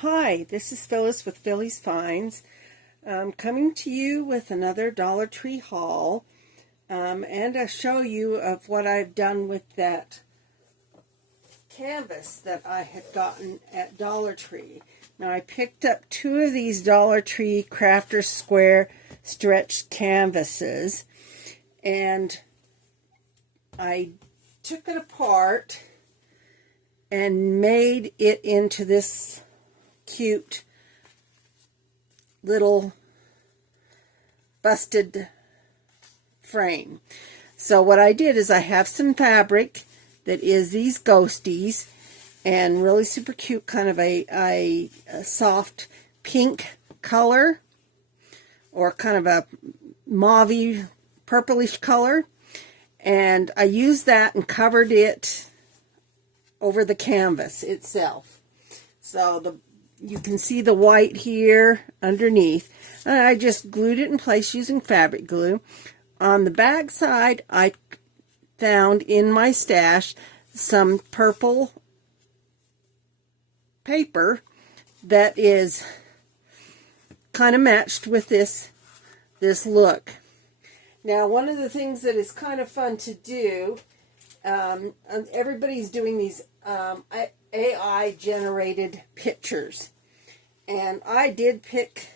Hi, this is Phyllis with Philly's Finds. Coming to you with another Dollar Tree haul and a show you of what I've done with that canvas that I had gotten at Dollar Tree. Now I picked up two of these Dollar Tree Crafter Square stretched canvases and I took it apart and made it into this cute little busted frame. So what I did is I have some fabric that is these ghosties and really super cute, kind of a soft pink color or kind of a mauve purplish color, and I used that and covered it over the canvas itself. So you can see the white here underneath. And I just glued it in place using fabric glue. On the back side, I found in my stash some purple paper that is kind of matched with this look. Now, one of the things that is kind of fun to do, everybody's doing these AI generated pictures, and I did pick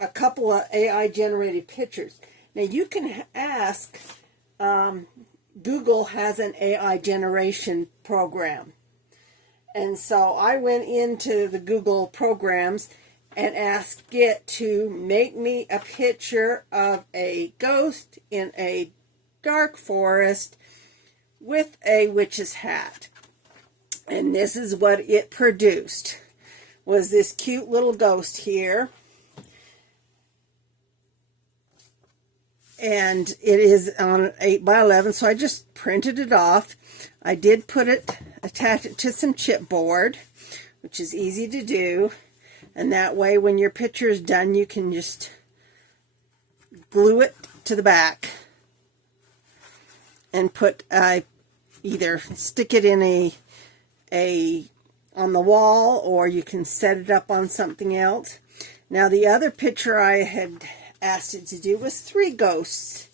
a couple of AI generated pictures. Now you can ask, Google has an AI generation program, and so I went into the Google programs and asked it to make me a picture of a ghost in a dark forest with a witch's hat. And this is what it produced, was this cute little ghost here. And it is on 8x11, so I just printed it off. I did attach it to some chipboard, which is easy to do. And that way, when your picture is done, you can just glue it to the back and put either stick it in on the wall, or you can set it up on something else. Now, the other picture I had asked it to do was 3 ghosts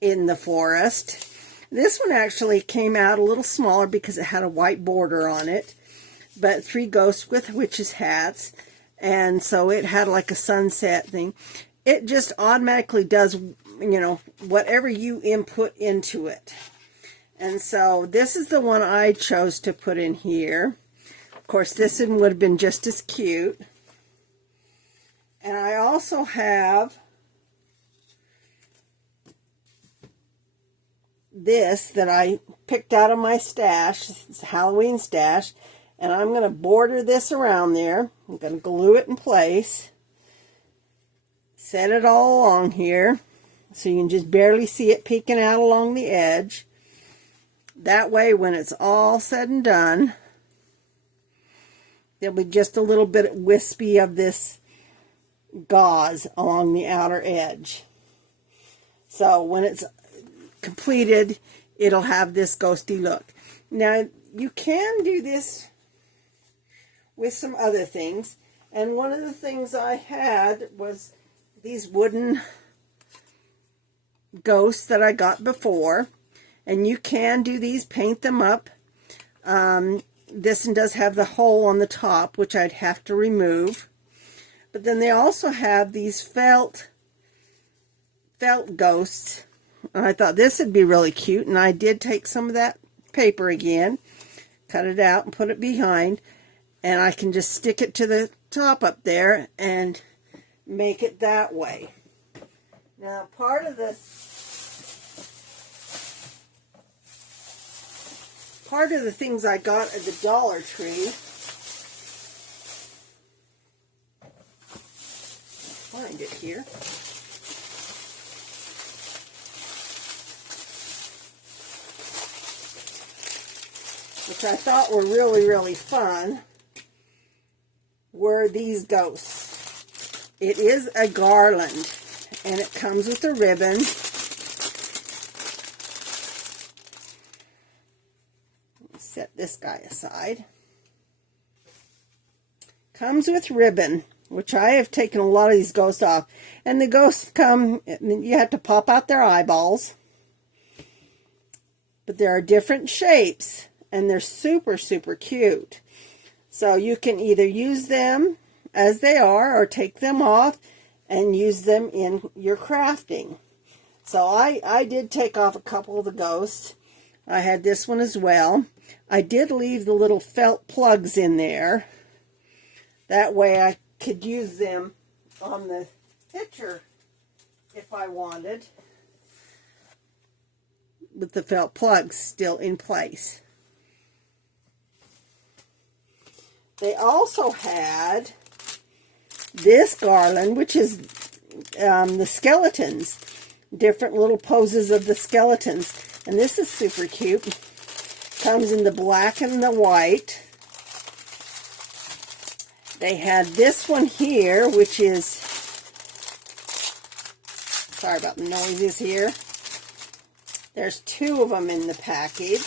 in the forest. This one actually came out a little smaller because it had a white border on it, but 3 ghosts with witches' hats, and so it had like a sunset thing. It just automatically does, you know, whatever you input into it. And so this is the one I chose to put in here. Of course, this one would have been just as cute. And I also have this that I picked out of my stash. It's a Halloween stash. And I'm going to border this around there. I'm going to glue it in place. Set it all along here so you can just barely see it peeking out along the edge. That way, when it's all said and done, there'll be just a little bit wispy of this gauze along the outer edge. So when it's completed, it'll have this ghosty look. Now, you can do this with some other things. And one of the things I had was these wooden ghosts that I got before. And you can do these, paint them up. This one does have the hole on the top, which I'd have to remove. But then they also have these felt ghosts. And I thought this would be really cute. And I did take some of that paper again, cut it out and put it behind. And I can just stick it to the top up there and make it that way. Now, part of the things I got at the Dollar Tree, find it here, which I thought were really, really fun, were these ghosts. It is a garland, and it comes with a ribbon. Set this guy aside. Comes with ribbon, which I have taken a lot of these ghosts off. And the ghosts come, you have to pop out their eyeballs. But there are different shapes, and they're super, super cute. So you can either use them as they are, or take them off and use them in your crafting. So I did take off a couple of the ghosts. I had this one as well. I did leave the little felt plugs in there. That way I could use them on the picture if I wanted, with the felt plugs still in place. They also had this garland, which is the skeletons, different little poses of the skeletons. And this is super cute. Comes in the black and the white. They had this one here, which is, sorry about the noises here. There's two of them in the package.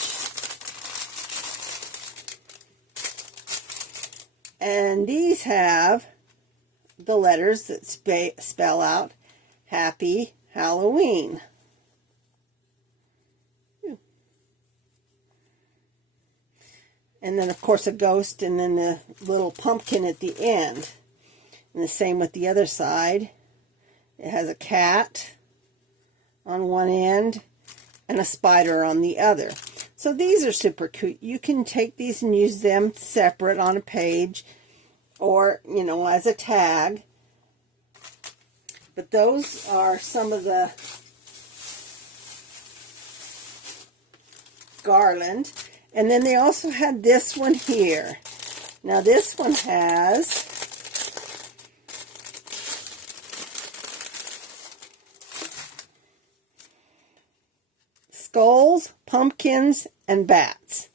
And these have the letters that spell out Happy Halloween. And then, of course, a ghost, and then the little pumpkin at the end. And the same with the other side. It has a cat on one end and a spider on the other. So these are super cute. You can take these and use them separate on a page, or, you know, as a tag. But those are some of the garland. And then they also had this one here. Now this one has skulls, pumpkins, and bats.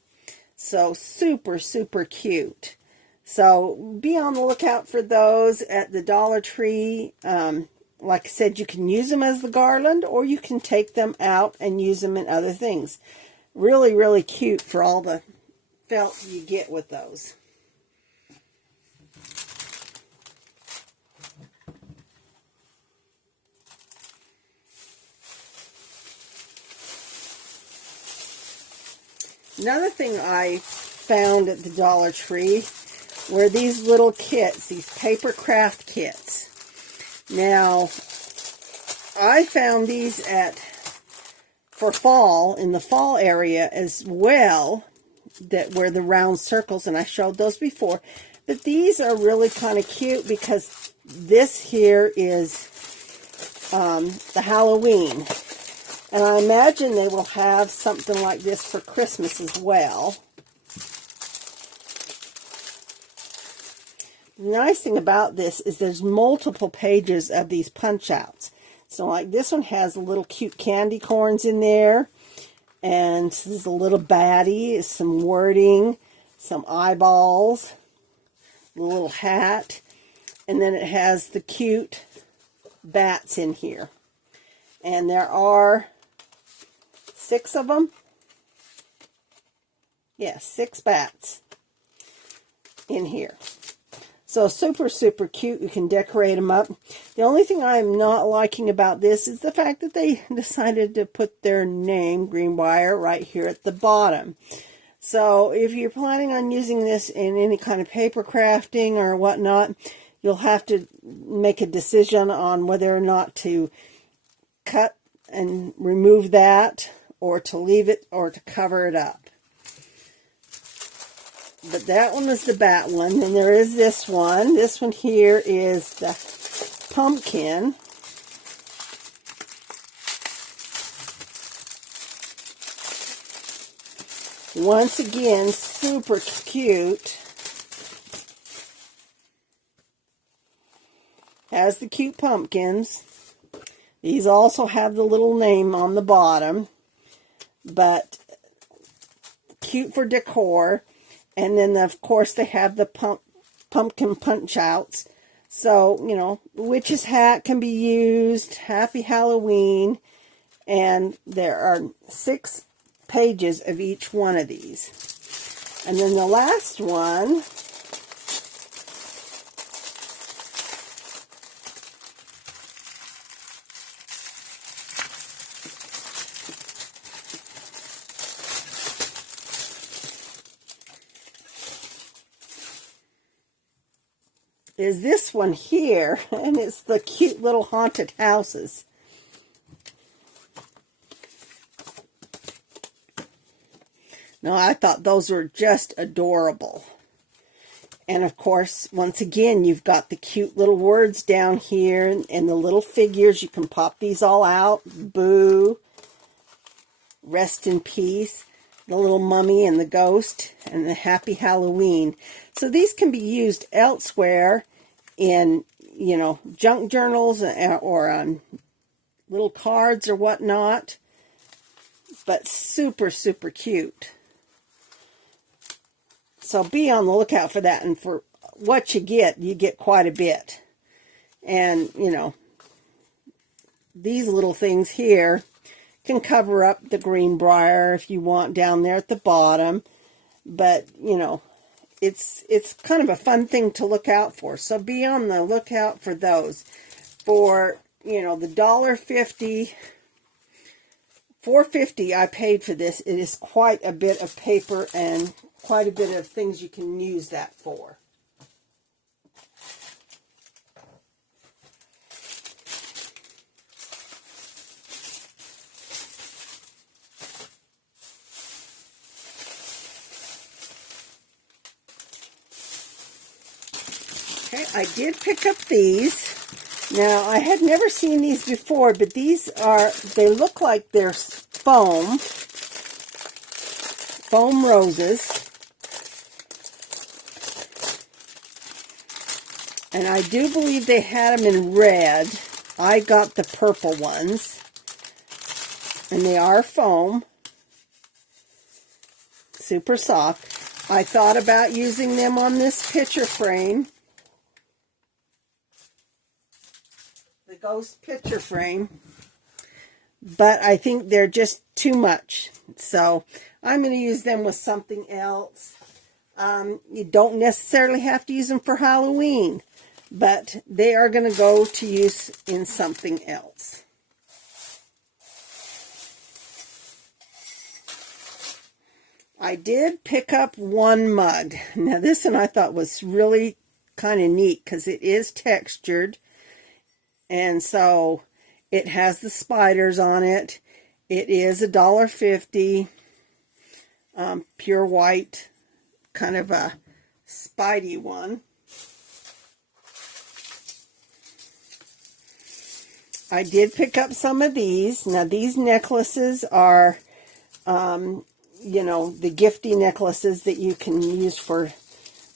So super, super cute. So be on the lookout for those at the Dollar Tree. Like I said, you can use them as the garland, or you can take them out and use them in other things. Really, really cute for all the felt you get with those. Another thing I found at the Dollar Tree were these little kits, these paper craft kits. Now, I found these for fall, in the fall area as well, that were the round circles, and I showed those before. But these are really kind of cute because this here is the Halloween. And I imagine they will have something like this for Christmas as well. The nice thing about this is there's multiple pages of these punch outs. So like this one has little cute candy corns in there. And this is a little baddie, some wording, some eyeballs, a little hat. And then it has the cute bats in here. And there are 6 of them. Yes, 6 bats in here. So super, super cute. You can decorate them up. The only thing I'm not liking about this is the fact that they decided to put their name, Greenbrier, right here at the bottom. So if you're planning on using this in any kind of paper crafting or whatnot, you'll have to make a decision on whether or not to cut and remove that, or to leave it, or to cover it up. But that one was the bat one. And there is this one. This one here is the pumpkin. Once again, super cute. Has the cute pumpkins. These also have the little name on the bottom. But cute for decor. And then, of course, they have the pumpkin punch-outs. So, you know, witch's hat can be used. Happy Halloween. And there are 6 pages of each one of these. And then the last one is this one here, and it's the cute little haunted houses. Now, I thought those were just adorable. And of course, once again, you've got the cute little words down here and the little figures. You can pop these all out. Boo, rest in peace, the little mummy and the ghost, and the happy Halloween. So these can be used elsewhere in, you know, junk journals or on little cards or whatnot. But super, super cute. So be on the lookout for that. And for what you get quite a bit. And, you know, these little things here can cover up the Greenbrier if you want down there at the bottom. But, you know, it's kind of a fun thing to look out for. So be on the lookout for those. For, you know, the $1.50, $4.50 I paid for this. It is quite a bit of paper and quite a bit of things you can use that for. Okay, I did pick up these. Now, I had never seen these before, but these are, they look like they're foam roses. And I do believe they had them in red. I got the purple ones. And they are foam. Super soft. I thought about using them on this picture frame. The ghost picture frame. But I think they're just too much. So I'm going to use them with something else. You don't necessarily have to use them for Halloween. But they are going to go to use in something else. I did pick up one mug. Now this one I thought was really kind of neat because it is textured. And so it has the spiders on it. It is $1.50. Pure white. Kind of a Spidey one. I did pick up some of these. Now, these necklaces are, you know, the gifty necklaces that you can use for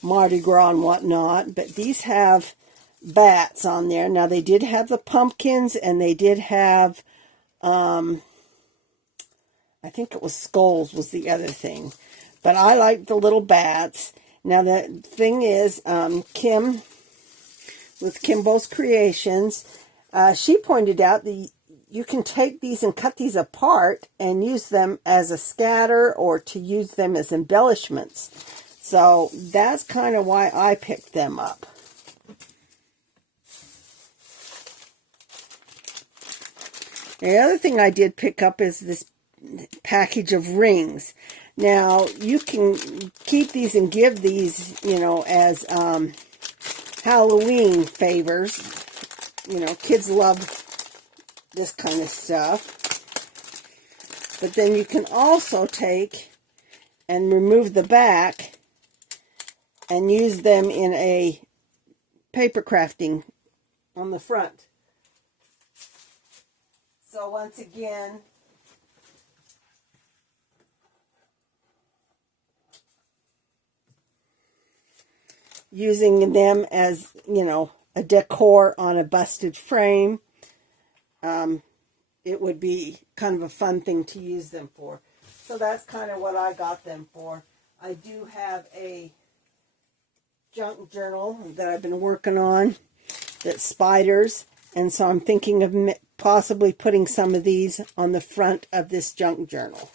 Mardi Gras and whatnot. But these have bats on there. Now, they did have the pumpkins, and they did have, I think it was skulls was the other thing. But I like the little bats. Now, the thing is, Kim, with Kimbo's Creations, she pointed out that you can take these and cut these apart and use them as a scatter or to use them as embellishments. So that's kind of why I picked them up. The other thing I did pick up is this package of rings. Now, you can keep these and give these, you know, as Halloween favors. You know, kids love this kind of stuff. But then you can also take and remove the back and use them in a paper crafting on the front. So once again, using them as, you know, a decor on a busted frame, it would be kind of a fun thing to use them for. So that's kind of what I got them for. I do have a junk journal that I've been working on that's spiders, and so I'm thinking of possibly putting some of these on the front of this junk journal.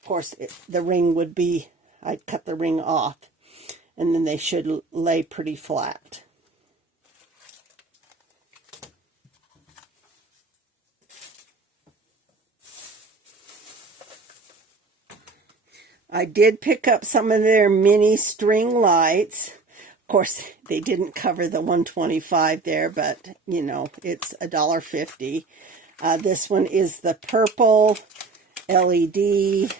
Of course, the ring would be, I'd cut the ring off, and then they should lay pretty flat. I did pick up some of their mini string lights. Of course, they didn't cover the 125 there, but, you know, it's $1.50. This one is the purple LED.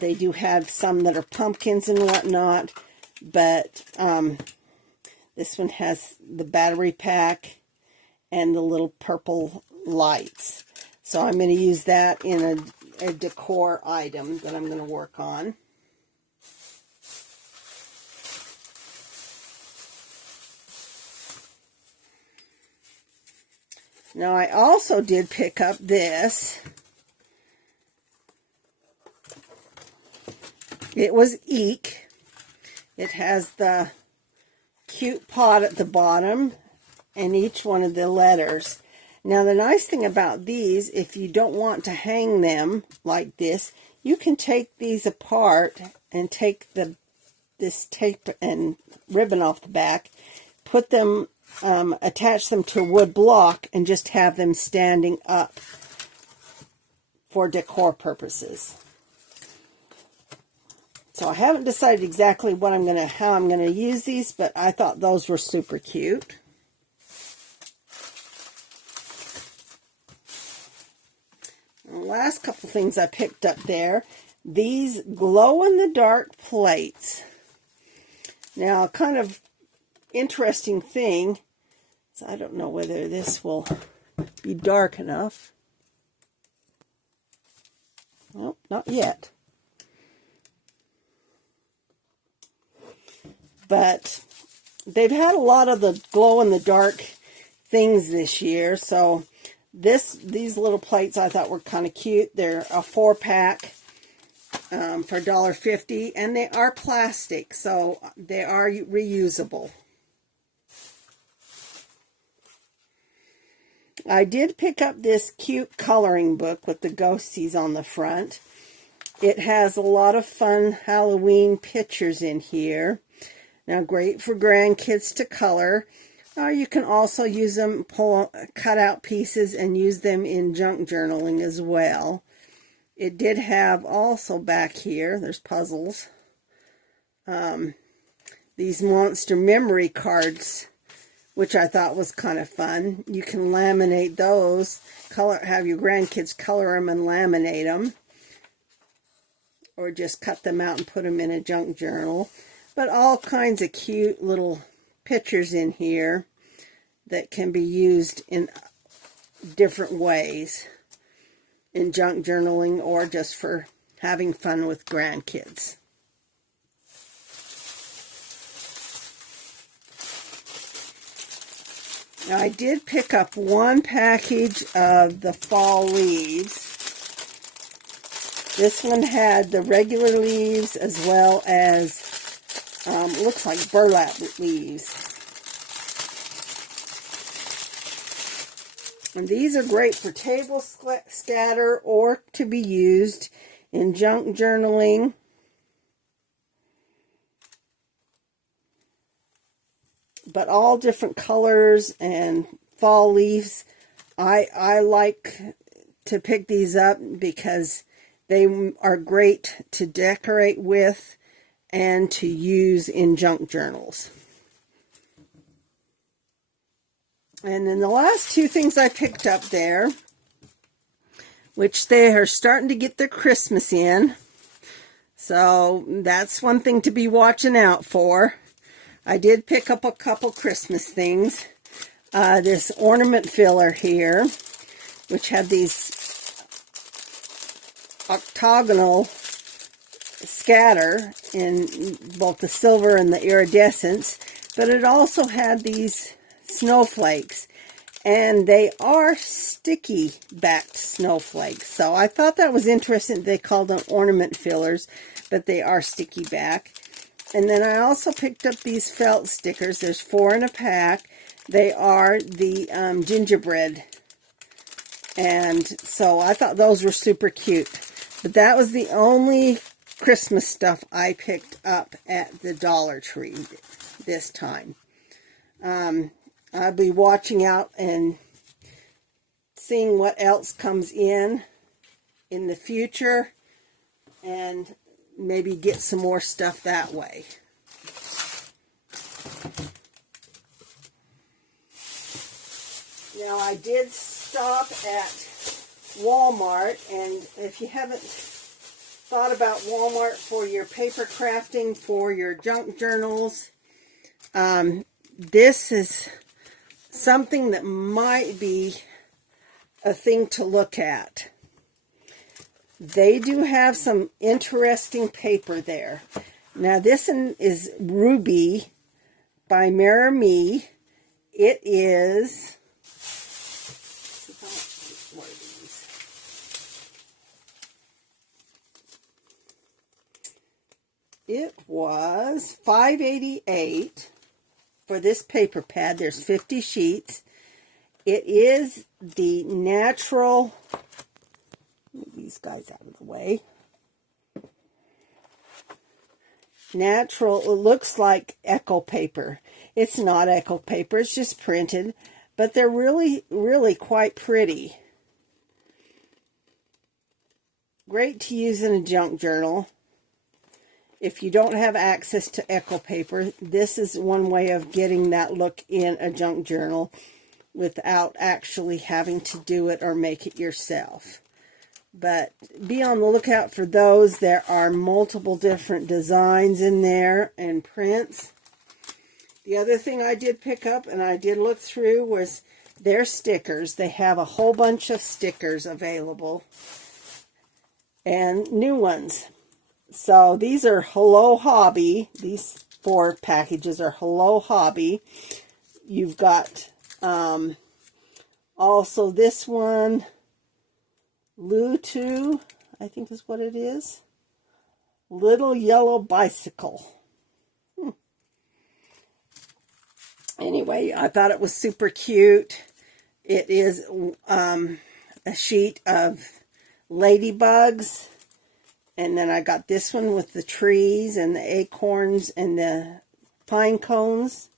They do have some that are pumpkins and whatnot, but this one has the battery pack and the little purple lights. So I'm going to use that in a decor item that I'm going to work on. Now I also did pick up this. It was Eek. It has the cute pot at the bottom and each one of the letters. Now the nice thing about these, if you don't want to hang them like this, you can take these apart and take this tape and ribbon off the back, put them, attach them to a wood block, and just have them standing up for decor purposes. So I haven't decided exactly how I'm gonna use these, but I thought those were super cute. And the last couple things I picked up there, these glow-in-the-dark plates. Now, kind of interesting thing, so I don't know whether this will be dark enough. Nope, not yet. But they've had a lot of the glow-in-the-dark things this year, so these little plates I thought were kind of cute. They're a 4-pack for $1.50, and they are plastic, so they are reusable. I did pick up this cute coloring book with the ghosties on the front. It has a lot of fun Halloween pictures in here. Now, great for grandkids to color. You can also use them, cut out pieces and use them in junk journaling as well. It did have also back here, there's puzzles, these monster memory cards, which I thought was kind of fun. You can laminate those, have your grandkids color them and laminate them, or just cut them out and put them in a junk journal. But all kinds of cute little pictures in here that can be used in different ways in junk journaling or just for having fun with grandkids. Now, I did pick up one package of the fall leaves. This one had the regular leaves as well as looks like burlap leaves. And these are great for table scatter or to be used in junk journaling. But all different colors and fall leaves. I like to pick these up because they are great to decorate with and to use in junk journals. And then the last two things I picked up there, which they are starting to get their Christmas in. So that's one thing to be watching out for. I did pick up a couple Christmas things. This ornament filler here, which had these octagonal scatter in both the silver and the iridescence, but it also had these snowflakes, and they are sticky backed snowflakes. So I thought that was interesting. They called them ornament fillers, but they are sticky back. And then I also picked up these felt stickers. There's 4 in a pack. They are the gingerbread, and so I thought those were super cute. But that was the only Christmas stuff I picked up at the Dollar Tree this time. I'll be watching out and seeing what else comes in the future, and maybe get some more stuff that way. Now, I did stop at Walmart, and if you haven't thought about Walmart for your paper crafting, for your junk journals, this is something that might be a thing to look at. They do have some interesting paper there. Now, this one is Ruby by Mirror Me. It is... It was $5.88 for this paper pad. There's 50 sheets. It is the natural, move these guys out of the way. Natural, it looks like Echo paper. It's not Echo paper, it's just printed, but they're really, really quite pretty. Great to use in a junk journal. If you don't have access to Echo paper, this is one way of getting that look in a junk journal without actually having to do it or make it yourself. But be on the lookout for those. There are multiple different designs in there and prints. The other thing I did pick up and I did look through was their stickers. They have a whole bunch of stickers available and new ones. So these are Hello Hobby. These 4 packages are Hello Hobby. You've got also this one, Lutu, I think is what it is. Little Yellow Bicycle. Anyway, I thought it was super cute. It is a sheet of ladybugs. And then I got this one with the trees and the acorns and the pine cones.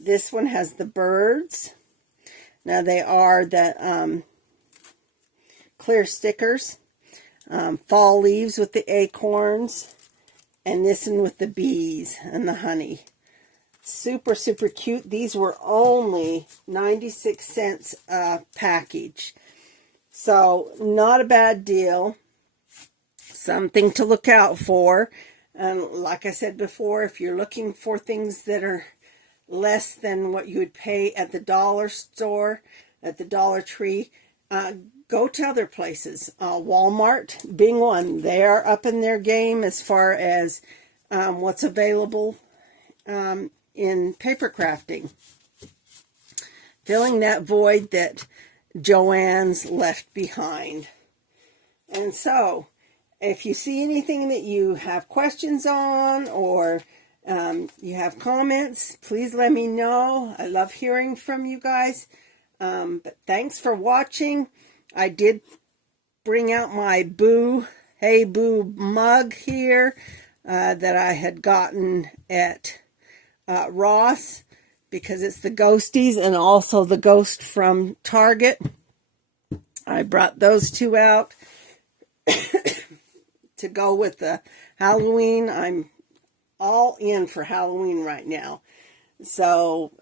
This one has the birds. Now they are the clear stickers. Fall leaves with the acorns. And this one with the bees and the honey. Super, super cute. These were only 96 cents a package. So not a bad deal. Something to look out for. Like I said before, if you're looking for things that are less than what you would pay at the dollar store, at the Dollar Tree, go to other places. Walmart being one. They are up in their game as far as what's available in paper crafting. Filling that void that Joann's left behind. And so, if you see anything that you have questions on or you have comments, please let me know. I love hearing from you guys. But thanks for watching. I did bring out my Boo, Hey Boo mug here that I had gotten at Ross because it's the ghosties and also the ghost from Target. I brought those 2 out to go with the Halloween. I'm all in for Halloween right now. So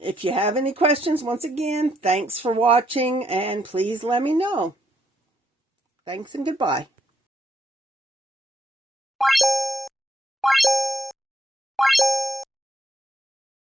if you have any questions, once again, thanks for watching and please let me know. Thanks and goodbye.